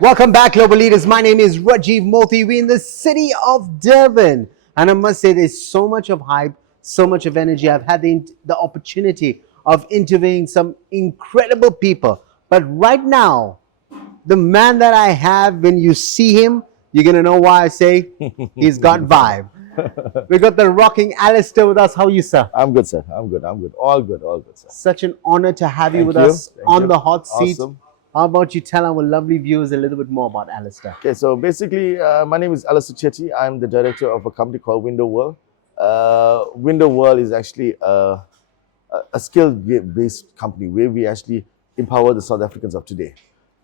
Welcome back, global leaders. My name is Rajiv Mothie. We're in the city of Durban, and I must say, there's so much of hype, so much of energy. I've had the opportunity of interviewing some incredible people, but right now, the man that I have, when you see him, you're gonna know why I say he's got vibe. We got the rocking Alister with us. How are you, sir? I'm good, sir. I'm good. I'm good. All good. All good, sir. Such an honor to have you Thank with you. us Thank on you. the hot seat. Awesome. How about you tell our lovely viewers a little bit more about Alister? Okay, so basically, my name is Alister Chetty. I'm the director of a company called Window World. Window World is actually a skill-based company where we actually empower the South Africans of today.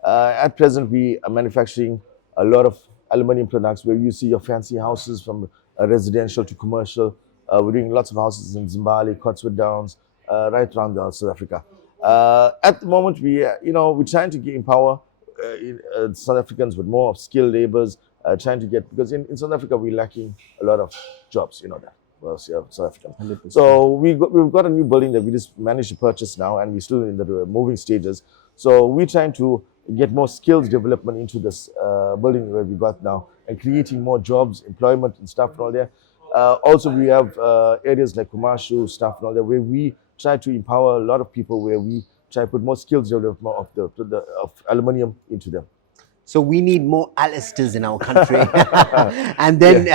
At present, we are manufacturing a lot of aluminium products where you see your fancy houses from residential to commercial. We're doing lots of houses in Zimbabwe, Cotswold Downs, right around South Africa. At the moment, we're trying to empower South Africans with more of skilled laborers, trying to get, because in South Africa, we're lacking a lot of jobs, you know that. Well, South African. 100%. So we've got a new building that we just managed to purchase now, and we're still in the moving stages. So we're trying to get more skills development into this building where we got now, and creating more jobs, employment and stuff and all that. Also, we have areas like commercial stuff and all that, where we try to empower a lot of people, where we try to put more skills development of aluminium into them. So we need more Alisters in our country, and then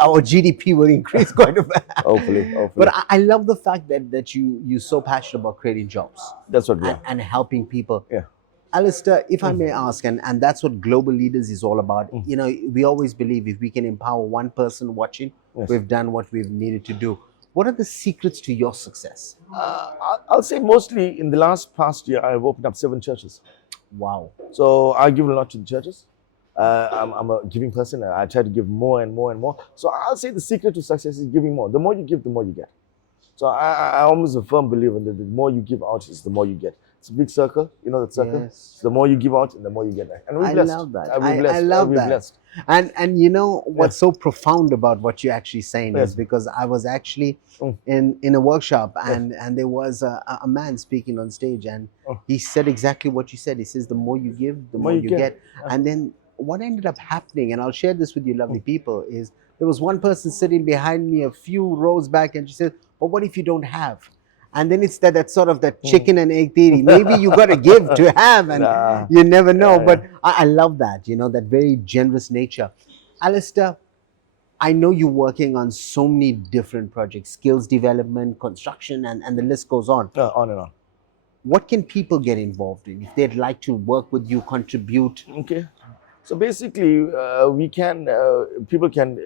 our GDP will increase quite a bit. Hopefully. But I love the fact that you're so passionate about creating jobs That's what we are. and helping people. Yeah. Alister, if I may ask, and that's what Global Leaders is all about. You know, we always believe if we can empower one person watching, Yes. we've done what we've needed to do. What are the secrets to your success? I'll say mostly in the past year, I've opened up 7 churches. Wow. So I give a lot to the churches. I'm a giving person. I try to give more and more and more. So I'll say the secret to success is giving more. The more you give, the more you get. So I'm almost a firm believer that the more you give out is the more you get. It's a big circle, you know that circle. Yes. The more you give out, and the more you get back. And we're I blessed. love that. We're blessed. I love We're that. blessed. And you know what's so profound about what you're actually saying Yes. is because I was actually in a workshop, and there was a man speaking on stage, and he said exactly what you said. He says the more you give, the more you get. And then what ended up happening, and I'll share this with you lovely people, is there was one person sitting behind me a few rows back, and she said, but what if you don't have? And then it's that sort of that chicken and egg theory. Maybe you got to give to have, and you never know. But I love that, you know, that very generous nature. Alister, I know you're working on so many different projects, skills development, construction, and the list goes on. On and on. What can people get involved in if they'd like to work with you, contribute? Okay. So basically, people can,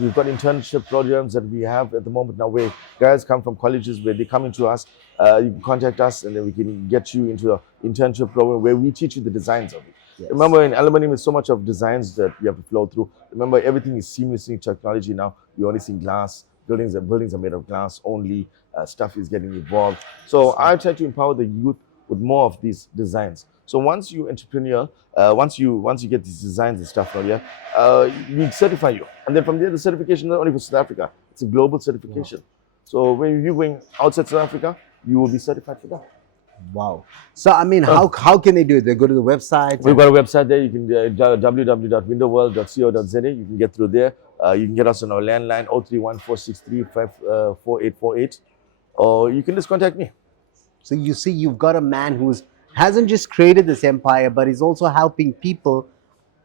we've got internship programs that we have at the moment now, where guys come from colleges, where they come into us, you can contact us, and then we can get you into an internship program where we teach you the designs of it. Yes. Remember, in aluminium, it's so much of designs that you have to flow through. Remember, everything is seamlessly technology now. You only see glass. Buildings are made of glass only. Stuff is getting evolved. So I try to empower the youth with more of these designs. So once you entrepreneur, once you get these designs and stuff, we certify you, and then from there the certification not only for South Africa, it's a global certification. So when you're going outside South Africa, you will be certified for that. Wow. So, I mean, how can they do it? They go to the website? We've got a website there. You can www.windowworld.co.za. You can get through there. You can get us on our landline 0314634848, or you can just contact me. So you see, you've got a man who hasn't just created this empire, but is also helping people,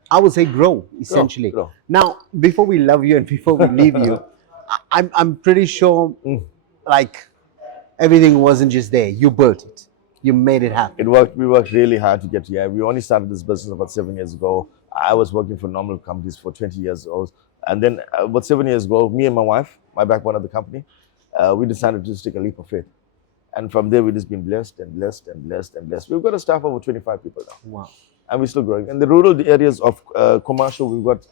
I would say, grow, essentially. Grow. Now, before we love you and before we leave you, I'm pretty sure, like, everything wasn't just there. You built it. You made it happen. We worked really hard to get here. We only started this business about 7 years ago. I was working for normal companies for 20 years old. And then about 7 years ago, me and my wife, my backbone of the company, we decided to just take a leap of faith. And from there, we've just been blessed and blessed and blessed and blessed. We've got a staff of over 25 people now. Wow. And we're still growing. In the rural areas of commercial, we've got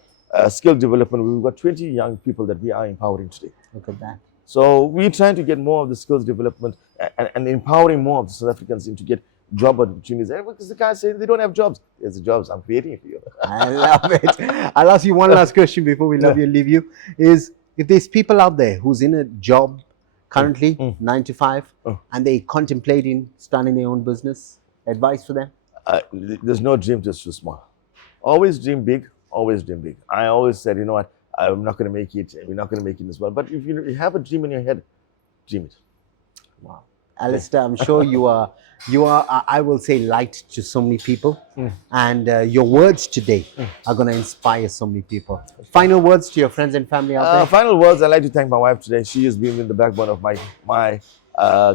skill development. We've got 20 young people that we are empowering today. Look at that. So we're trying to get more of the skills development and empowering more of the South Africans to get job opportunities. Because the guys say they don't have jobs. There's the jobs. I'm creating it for you. I love it. I'll ask you one last question before we love you and leave you. Is if there's people out there who's in a job currently, 9 to 5, and they contemplating starting their own business, advice for them? There's no dream just too small. Always dream big. Always dream big. I always said, you know what, I'm not going to make it. We're not going to make it in this world. But if you have a dream in your head, dream it. Wow. Alister, I'm sure you are, I will say, light to so many people. And your words today are going to inspire so many people. Final words to your friends and family out there? Final words, I'd like to thank my wife today. She has been the backbone of my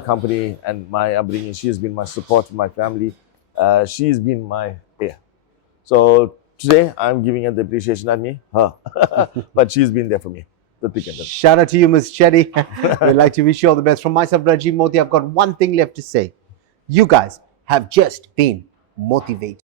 company and my upbringing. She has been my support for my family. She has been my ear. So today, I'm giving her the appreciation, not me, her. But she's been there for me. Shout out to you, Ms. Chetty. We'd like to wish you all the best. From myself, Rajiv, Mothie, I've got one thing left to say. You guys have just been motivated.